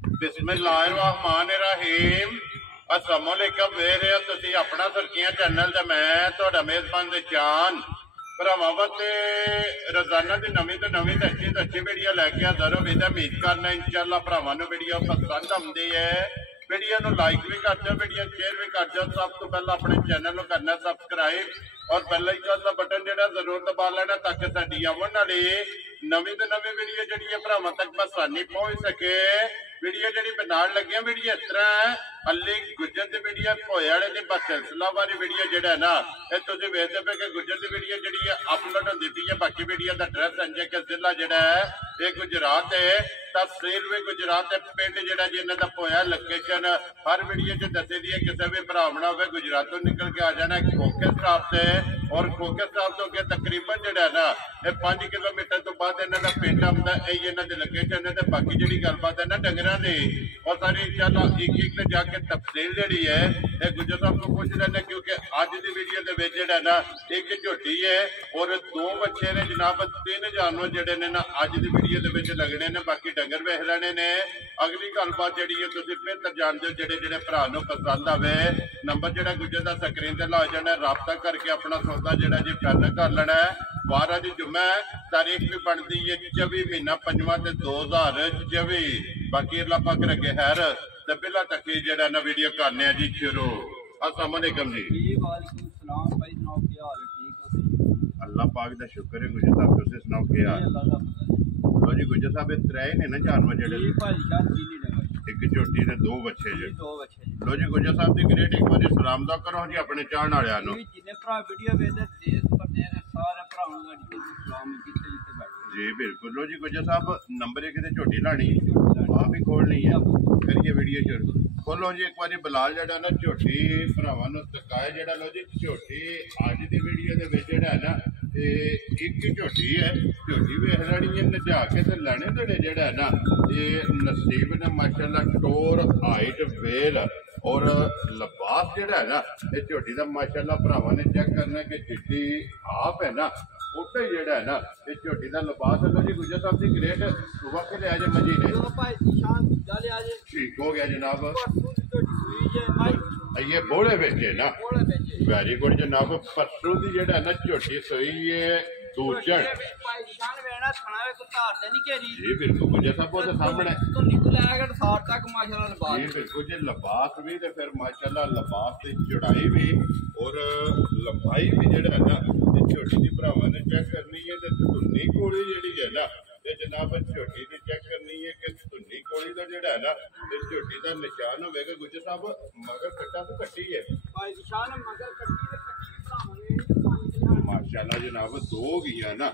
बिस्मिल्लाहिर्रहमानिर्रहीम अस्सलामुअलैकुम वेख रहे हो तुसी अपना सुर्खियां चैनल ते मैं तुहाडा मेजबान जान भरावां वास्ते रोजाना की नवीं तो अच्छी वीडियो लैके हाज़र हो। उम्मीद करना इंशाअल्लाह भरावां नूं वीडियो पसंद आउंदी है। वीडियो नूं लाइक भी कर दो, वीडियो शेयर भी कर दो। सब तो पहले अपने चैनल को करना सबसक्राइब और बेल आइकन का बटन जो जरूर दबा लेना ताकि साडी आवन वाली नवीं तो नवीं वीडियो जी भरावां तक आसानी पहुंच सके। वीडियो जी बनाने लगे वीडियो इस तरह है अली गुजर की वीडियो भोए की बस सिलसिलावारी वीडियो जो ना ये तुम वेखते पे कि गुजर की वीडियो जी अपलोड होती पी है। बाकी वीडियो का एड्रैस संजय के जिला जोड़ा है ये गुजरात है, तहसील भी गुजरात है, पिंड जो जिन्हों का भोया लोकेशन हर वीडियो च दसी दी है। किसी भी भरावना हो गुजरातों निकल के आ जाना खोखे स्टाफ से और खोखे स्टाफ तो अगे तकरीबन जो ना ये 5 किलोमीटर तो बाद इन्हों का पिंड आता है। इन्हों की लोकेशन है। बाकी जी गलबात है ना डंगर और सारी इंशाअल्लाह एक जाके तफसील जी है ये गुजर साहब को पूछ लेना क्योंकि अज की वीडियो के ना एक झोटी है और 2 बच्चे ने जनाब 3 जानवर जोड़े ने ना अज की वीडियो लगने ने। बाकी डंगर वेख लेने ने। अगली गलबात जी है तुम बेहतर जानते हो जोड़े भरा पसंद आवे नंबर जो गुजर का स्क्रीन से ला जाना रबता करके अपना सौदा जोड़ा जी फाइनल कर लेना है। 12 दी जुम्मा है, तारीख भी बनती है 24 महीना 5वां 2024। बाकी अल्लाह पाक रखे खैर ते बिला तक जेड़ा ना वीडियो करने जी शुरू। अस्सलाम वालेकुम जी। अल्लाह पाक दा शुक्र है। गुजर साहब तुसीं सुनाओ की हाल? लो जी गुजर साहब ये 3 ने ना जानवर जेड़े एक झोटी ने 2 बच्चे जी। लो जी गुजर साहब की ग्रेट एक बार सलाम दा करो जी अपने चाहण वालियां नूं जी। बिल्कुल। लो जी गुजर साहब नंबर 1 ते झोटी लानी आप ही खोलनी है। करिए वीडियो शुरू खोलो जी एक बार बिलाल जड़ा ना झोटी भरावां नूं तकाए जड़ा। लो जी झोटी अज की वीडियो दे विच जड़ा ना एक ही झोटी है। झोटी वेख लैनी है नजा के ते लैने देने जड़ा ना ये नसीब ने माशाअल्लाह टोर हाइट वेल और लिबास जड़ा है ना ये झोटी का माशाअल्लाह भरावां ने चेक करना कि चिट्टी आप है ना उठे जड़ा है ना ये झोटी का लिबास है। जी गुजर साहब की ग्रेट सुबह के लिया जे मजी ने ठीक हो गया जनाब। ये बोले बेचे ना वेरी गुड जनाब। परसों की जड़ा ना झोटी सोई है दूजन जी। बिल्कुल गुजर साहब वो सामने जी बिल्कुल जी लिबास भी तो फिर माशाअल्लाह लिबास की चौड़ाई भी और लंबाई भी जड़ा है ना झोटी की भरावां ने चेक करनी है। धुन्नी कोली जी है ना ते जनाब झोटी की चेक करनी है कि धुन्नी कोली का जोड़ा है ना झोटी का निशान होगा। गुजर साहब मगर कट्टा तो कट्टी है माशाअल्लाह जनाब 2 गई ना।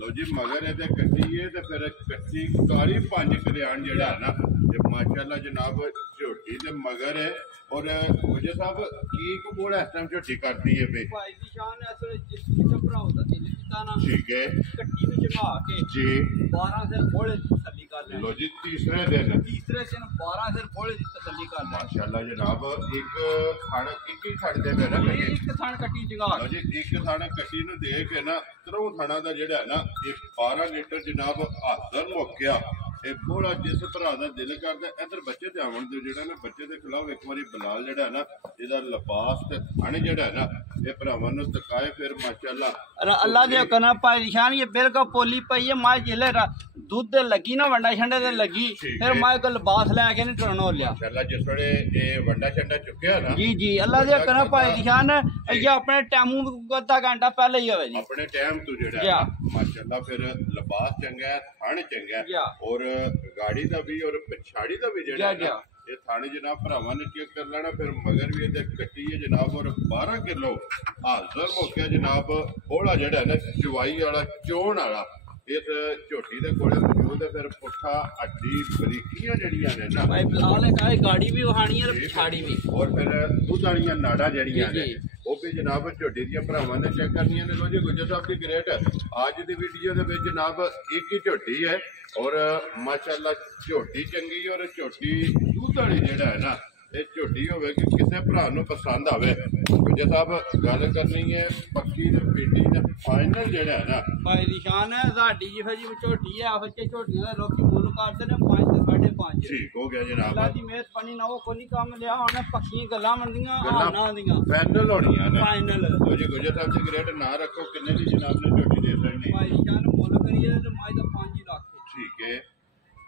लो जी मगर ये कट्टी है तो फिर कट्टी काली 5 कल्याण जड़ा है ना ये माशाअल्लाह जनाब झोटी ते मगर है। और गुजर साहब की कबूल इस टाइम झोटी करती है पे ठीक है जी। 12 सिर घोड़े तसल्ली कर ले। लो जी तीसरे दिन 12 सिर घोड़े की तसल्ली कर ले माशाअल्लाह जनाब। एक थान की छड़ दे ना एक थान कट्टी जगा लो जी एक थान कट्टी नु दे के ना 3 थाना दा जेड़ा है ना ये 12 लीटर जनाब हाजर मुक्या। ये थोड़ा जिस भरा का दिल करता इधर बच्चे ते आवन दो जेड़ा ना बच्चे के खिलाफ एक बार बिलाल जेड़ा है ना इहदा लिबास ते थाने जेड़ा है ना ये भरावां नूं तकाए फिर माशाअल्लाह अल्लाह दे करना पाई निशान ये बिल्कुल पोली पई है मां जिले दूध दे लगी ना वंडा छंडे ते लगी फिर मां को लिबास लेके नहीं टरन हो लिया माशाअल्लाह जिस वेले ये वंडा छंडा चुकया ना जी जी अल्लाह दे करना पाई निशान ये अपने टाइमू आधा घंटा पहले ही होवे जी अपने टाइम तो जेड़ा माशाअल्लाह फिर लिबास चंगा है थान चंगा है और गाड़ी का भी और पिछाड़ी का भी जेड़ा ये थाने जनाब भरावां ने चेक कर लेना। फिर मगर भी ये कट्टी है जनाब और 12 किलो हाजर मौके जनाब बोला जेड़ा ना चवाई वाला चोण वाला इस झोटी के कोले मौजूद है। फिर पुट्ठा हड्डी बरीकियां जड़ियां ने ना गाड़ी भी वहानी है पिछाड़ी भी और फिर दुध वाली नाड़ा जड़ियां ने वो भी जनाब झोटी दी भरावां ने चेक करनी है। लो जी गुजर साहब की ग्रेट आज की वीडियो के जनाब एक ही झोटी है और माशाअल्लाह झोटी चंगी और झोटी दूध वाली जेड़ा है ना ਇਹ ਝੋਟੀ ਹੋਵੇਗੀ ਕਿਸੇ ਭਰਾ ਨੂੰ ਪਸੰਦ ਆਵੇ ਗੁੱਜਰ ਸਾਹਿਬ ਗੱਲ ਕਰਨੀ ਹੈ ਪੱਕੀ ਤੇ ਪੀਟੀ ਦਾ ਫਾਈਨਲ ਜਿਹੜਾ ਹੈ ਨਾ ਭਾਈ ਨਿਸ਼ਾਨ ਹੈ ਸਾਡੀ ਜੀ ਜੀ ਝੋਟੀ ਹੈ ਬੱਚੇ ਝੋਟੀਆਂ ਦਾ ਲੋਕੀ ਮੁੱਲ ਕਰਦੇ ਨੇ 5 ਤੇ 5.5 ਠੀਕ ਹੋ ਗਿਆ ਜਨਾਬ ਅੱਲਾ ਦੀ ਮਿਹਰਬਾਨੀ ਨਾਲ ਉਹ ਕੋਈ ਕੰਮ ਲਿਆ ਉਹਨੇ ਪੱਕੀਆਂ ਗੱਲਾਂ ਮੰਡੀਆਂ ਆਨਾਂ ਦੀਆਂ ਫਾਈਨਲ ਹੋਣੀਆਂ ਨੇ ਫਾਈਨਲ ਲੋ ਜੀ ਗੁੱਜਰ ਸਾਹਿਬ ਦੀ ਗ੍ਰੇਡ ਨਾ ਰੱਖੋ ਕਿੰਨੇ ਦੀ ਜਨਾਬ ਨੇ ਝੋਟੀ ਦੇ ਸਕਣੀ ਭਾਈ ਨਿਸ਼ਾਨ ਮੁੱਲ ਕਰੀਏ ਤੇ ਮਾਈ ਦਾ 5 ਲੱਖ ਠੀਕ ਹੈ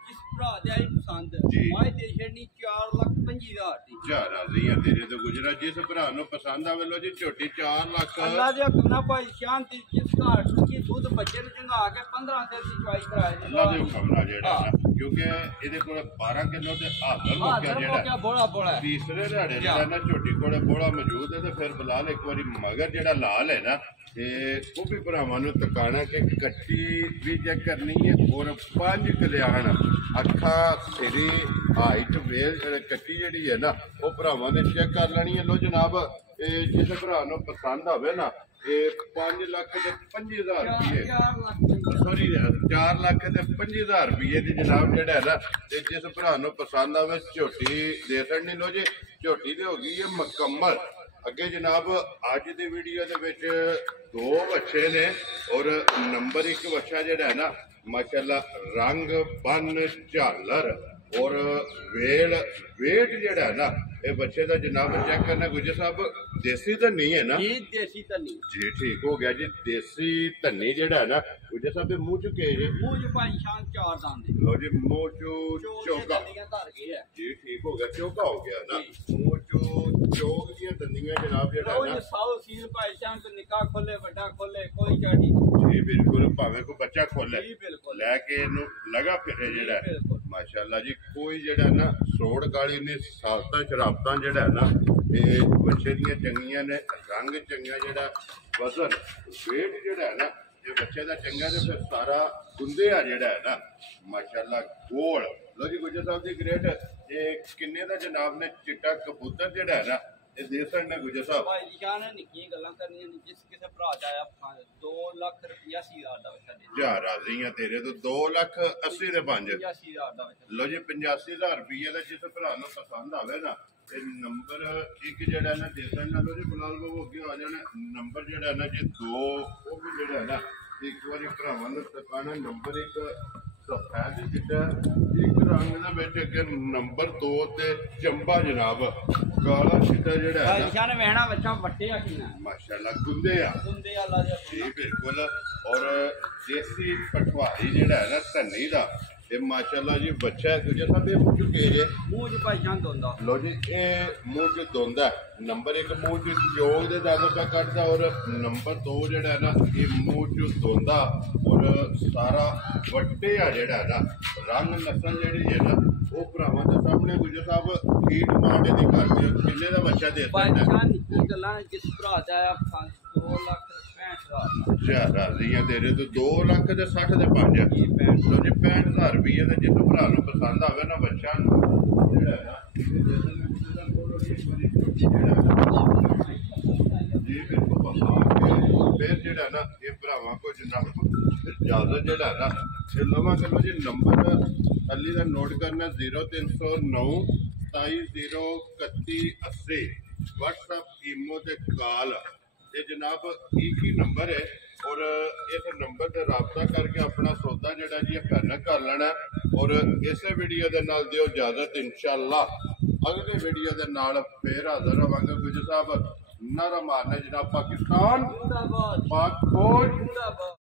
ਜਿਸ ਭਰਾ ਦੇ ਆਈ ਪਸੰਦ ਜੀ। ਮਾਈ ਦੇ ਛੇੜਨੀ 4,25,000 ਦੀ ਜਾ ਰਾਜ਼ੀ ਆ ਤੇਰੇ ਤੋਂ ਗੁਜਰਾ ਜਿਸ ਭਰਾ ਨੂੰ ਪਸੰਦ ਆਵੇ ਲੋ ਜੀ ਝੋਟੀ 4 ਲੱਖ ਅੱਲਾ ਦੇ ਹੁਕਮ ਨਾਲ ਭਾਈ ਸ਼ਾਂਤੀ ਜਿਸ ਘਰ ਕੀ ਦੁੱਧ ਬੱਚੇ ਨੂੰ ਚੰਗਾ ਕੇ 15 ਦਿਨ ਦੀ ਚਵਾਈ ਕਰਾਏ ਅੱਲਾ ਦੇ ਹੁਕਮ ਨਾਲ ਜਿਹੜਾ ਨਾ ਕਿਉਂਕਿ ਇਹਦੇ ਕੋਲ 12 ਕਿਲੋ ਤੇ ਹਾਜ਼ਰ ਮੁੱਕਿਆ ਜਿਹੜਾ ਬੋਲਾ ਬੋਲਾ ਤੀਸਰੇ ਦਿਹਾੜੇ ਜਿਹੜਾ ਨਾ ਝੋਟੀ ਕੋਲ ਬੋਲਾ ਮੌਜੂਦ ਹੈ ਤੇ ਫਿਰ ਬਲਾਲ ਇੱਕ ਵਾਰੀ ਮਗਰ ਜਿਹੜਾ ਲਾਲ ਹੈ ਨਾ ਤੇ ਉਹ ਵੀ ਭਰਾਵਾਂ ਨੂੰ ਤਕਾਣਾ ਕਿ ਕੱਟੀ ਵੀ ਚੈੱਕ ਕਰਨੀ ਹੈ ਔਰ 5 ਕਲਿਆਣ ਅੱਖਾਂ ਸਿਰੇ ਹਾਈਟ ਵੇਲ ਕੱਟੀ ਜਿਹੜੀ ਹੈ ਨਾ ਉਹ ਭਰਾਵਾਂ ਨੇ ਚੈੱਕ ਕਰ ਲੈਣੀ ਹੈ ਲੋ ਜਨਾਬ ਇਹ ਜਿਸ ਭਰਾ ਨੂੰ ਪਸੰਦ ਆਵੇ ਨਾ ਇਹ 5 ਲੱਖ ਤੇ 50,000 ਰੁਪਏ ਸੌਰੀ 4 ਲੱਖ ਤੇ 50,000 ਰੁਪਏ ਦੀ ਜਨਾਬ ਜਿਹੜਾ ਹੈ ਨਾ ਤੇ ਜਿਸ ਭਰਾ ਨੂੰ ਪਸੰਦ ਆਵੇ ਝੋਟੀ ਦੇ ਸਕਣੀ ਲੋ ਜੀ ਝੋਟੀ ਤੇ ਹੋ ਗਈ ਹੈ ਮੁਕੰਮਲ ਅੱਗੇ ਜਨਾਬ ਅੱਜ ਦੀ ਵੀਡੀਓ ਦੇ ਵਿੱਚ 2 ਬੱਚੇ ਨੇ ਔਰ ਨੰਬਰ 1 ਬੱਚਾ ਜਿਹੜਾ ਹੈ ਨਾ ਮਾਸ਼ਾਅੱਲਾ ਰੰਗ ਬੰਨ ਝਾਲਰ ਔਰ ਵੇਟ ਜਿਹੜਾ ਹੈ ਨਾ ਇਹ ਬੱਚੇ ਦਾ ਜਨਾਬ ਚੈੱਕ ਕਰਨਾ ਗੁੱਜਰ ਸਾਹਿਬ ਦੇਸੀ ਤਾਂ ਨਹੀਂ ਹੈ ਨਾ ਜੀ ਦੇਸੀ ਧੰਨੀ ਜੀ ਠੀਕ ਹੋ ਗਿਆ ਜੀ ਦੇਸੀ ਧੰਨੀ ਜਿਹੜਾ ਹੈ ਨਾ ਗੁੱਜਰ ਸਾਹਿਬ ਦੇ ਮੂੰਹ ਚ ਕੇ ਜੇ ਮੂੰਹ ਚ ਭਾਈ ਸ਼ਾਨ 4 ਦੰਦ ਲੋ ਜੀ ਮੂੰਹ ਚੋਂ ਚੋਕਾ ਧਰ ਗਏ ਆ ਜੀ ਠੀਕ ਹੋ ਗਿਆ ਚੋਕਾ ਹੋ ਗਿਆ ਨਾ ਮੂੰਹ ਚੋਂ ਚੋਕ ਦੀਆਂ ਦੰਦੀਆਂ ਜਨਾਬ ਜਿਹੜਾ ਉਹ ਹੈ ਨਾ ਇਹ ਸਾਉ ਸੀਲ ਭਾਈ ਸ਼ਾਨ ਤੋਂ ਨਿਕਾਹ ਖੋਲੇ ਵੱਡਾ ਖੋਲੇ ਕੋਈ ਚਾਟੀ ਜੀ ਬਿਲਕੁਲ ਭਾਵੇਂ ਕੋਈ ਬੱਚਾ ਖੋਲੇ ਜੀ ਬਿਲਕੁਲ ਲੈ ਕੇ ਇਹਨੂੰ ਲਗਾ ਫਿਰੇ ਜਿਹੜਾ ਹੈ। ਬਿਲਕੁਲ ਮਾਸ਼ਾਅੱਲਾ ਜੀ ਕੋਈ ਜਿਹੜਾ ਨਾ ਸੋੜ ਗਾਲੀ ਨੇ ਸਾਲਤਾਂ ਸ਼ਰਾਬਤਾਂ ਜਿਹੜਾ ਹੈ ਨਾ ਇਹ ਬੱਚੇ ਦੀਆਂ ਚੰਗੀਆਂ ਨੇ ਰੰਗ ਚੰਗਾ ਜਿਹੜਾ ਵਜ਼ਨ ਵੇਟ ਜਿਹੜਾ ਹੈ ਨਾ ਇਹ ਬੱਚੇ ਦਾ ਚੰਗਾ ਤੇ ਫਿਰ ਸਾਰਾ ਗੁੰਦੇ ਆ ਜਿਹੜਾ ਹੈ ਨਾ ਮਾਸ਼ਾਅੱਲਾ ਗੋਲ ਲੋ ਜੀ ਗੁੱਜਰ ਸਾਹਿਬ ਦੀ ਗ੍ਰੇਡ ਇਹ ਕਿੰਨੇ ਦਾ ਜਨਾਬ ਨੇ ਚਿੱਟਾ ਕਬੂਤਰ ਜਿਹੜਾ ਹੈ ਨਾ ਇਹ ਦੇ ਸਕਦੇ ਗੁੱਜਰ ਸਾਹਿਬ ਭਾਈ ਨਿਸ਼ਾਨ ਹੈ ਨਿੱਕੀਆਂ ਗੱਲਾਂ ਕਰਨੀਆਂ ਨੇ ਜਿਸ ਕਿਸੇ ਭਰਾ ਚ ਆਇਆ 2 ਲੱਖ ਰੁਪਇਆ 80,000 ਦਾ ਬੱਚਾ ਦੇ ਜਾ ਰਾਜ਼ੀ ਆ ਤੇਰੇ ਤੋਂ 2 ਲੱਖ 80 ਦੇ 5 85,000 ਦਾ ਬੱਚਾ ਲੋ ਜੀ 85,000 ਰੁਪਏ ਦਾ ਜਿਸ ਭਰਾ ਨੂੰ ਪਸੰਦ ਆਵੇ ਨਾ ਇਹ ਨੰਬਰ 1 ਜਿਹੜਾ ਨਾ ਦੇ ਦੇਣਾ ਲੋ ਜੀ ਬਲਾਲ ਬਾਬੂ ਅੱਗੇ ਆ ਜਾਣਾ ਨੰਬਰ ਜਿਹੜਾ ਨਾ ਜੇ 2 ਉਹ ਵੀ ਜਿਹੜਾ ਨਾ ਇੱਕ ਵਾਰੀ ਭਰਾਵਾਂ ਨੂੰ ਤਕਾਣਾ ਨੰਬਰ 1 ਸਫੈਦ ਚਿੱਟਾ ਇੱਕ ਰੰਗ ਦਾ ਵਿੱਚ ਅੱਗੇ ਨੰਬਰ 2 ਤੇ ਚੰਬਾ ਜਨਾਬ ਕਾਲਾ ਚਿੱਟਾ ਜਿਹੜਾ ਹੈ ਭਾਈ ਨਾ ਨਿਸ਼ਾਨ ਵਹਿਣਾ ਬੱਚਾ ਵੱਟੇ ਆ ਕਿਨਾ ਮਾਸ਼ਾਅੱਲਾ ਗੁੰਦੇ ਆ ਗੁੰਦੇ ਅੱਲਾ ਦੇ ਜੀ ਬਿਲਕੁਲ ਔਰ ਦੇਸੀ ਪਟਵਾਰੀ ਜਿਹੜਾ ਹੈ ਨਾ ਧੰਨੀ ਦਾ ਇਹ ਮਾਸ਼ਾਅੱਲਾ ਜੀ ਬੱਚਾ ਹੈ ਦੂਜੇ ਸਾਹਮਣੇ ਮੂੰਹ ਚ ਕੇ ਜੇ ਮੂੰਹ ਚ ਭਾਈ ਸ਼ਾਨ ਦੋਂਦਾ ਲੋ ਜੀ ਇਹ ਮੂੰਹ ਚ ਦੋਂਦਾ ਨੰਬਰ 1 ਮੂੰਹ ਚ ਜੋਗ ਦੇ ਦੰਦ ਪਾ ਕੱਢਦਾ ਔਰ ਨੰਬਰ 2 ਜਿਹੜਾ ਹੈ ਨਾ ਇਹ ਮੂੰਹ ਚ ਦੋਂਦਾ ਔਰ ਸਾਰਾ ਵੱਟੇ ਆ ਜਿਹੜਾ ਹੈ ਨਾ ਰੰਗ ਨਸਲ ਜਿਹੜੀ ਹੈ ਨਾ ਉਹ ਭਰਾਵਾਂ ਦੇ ਸਾਹਮਣੇ ਗੁਜਰ ਸਾਹਿਬ ਕੀ ਡਿਮਾਂਡ ਦੀ ਕਰਦੇ ਹੋ ਕਿੰਨੇ ਦਾ ਬੱਚਾ ਦੇ ਭਾਈ ਸਕਦਾ ਸ਼ਾਨ ਨਿੱਕੀ ਗੱਲਾਂ ਨੇ ਜਿਸ ਭਰਾ ਚ ਆਇਆ 2 ਲੱਖ 65,000 ਅੱਛਾ ਰਾਜ਼ੀਆਂ ਤੇਰੇ ਤੋਂ 2 ਲੱਖ ਤੇ 60 ਦੇ 5 ਜੀ 65 ਲੋ ਜੀ 65,000 ਰੁਪਏ ਦੇ ਜਿਸ ਭਰਾ ਨੂੰ ਪਸੰਦ ਆਵੇ ਨਾ ਬੱਚਾ ਜਿਹੜਾ ਹੈ ਨਾ ਜੀ ਬਿਲਕੁਲ ਪਸੰਦ ਫਿਰ ਜਿਹੜਾ ਨਾ ਇਹ ਭਰਾਵਾਂ ਕੋ ਜਨਾਬ ਇਜਾਜ਼ਤ ਜਿਹੜਾ ਨਾ ਇਹ ਲਵਾਂਗੇ ਲੋ ਜੀ ਨੰਬਰ ਥੱਲੇ ਦਾ ਨੋਟ ਕਰਨਾ 0309 270180 WhatsApp ਈਮੋ ਤੇ ਕਾਲ ਇਹ ਜਨਾਬ ਇੱਕ ਹੀ ਨੰਬਰ ਹੈ ਔਰ ਇਸ ਨੰਬਰ ਤੇ ਰਾਬਤਾ ਕਰਕੇ ਆਪਣਾ ਸੌਦਾ ਜਿਹੜਾ ਜੀ ਇਹ ਫਾਈਨਲ ਕਰ ਲੈਣਾ ਔਰ ਇਸੇ ਵੀਡੀਓ ਦੇ ਨਾਲ ਦਿਓ ਇਜਾਜ਼ਤ ਇਨਸ਼ਾਅੱਲਾ ਅਗਲੇ ਵੀਡੀਓ ਦੇ ਨਾਲ ਫੇਰ ਹਾਜ਼ਰ ਹੋਵਾਂਗੇ ਗੁਜਰ ਸਾਹਿਬ ਨਾਰਾ ਮਾਰਨਾ ਜਨਾਬ ਪਾਕਿਸਤਾਨ ਜਿੰਦਾਬਾਦ ਪਾਕ ਫੌਜ ਜਿੰਦਾਬਾਦ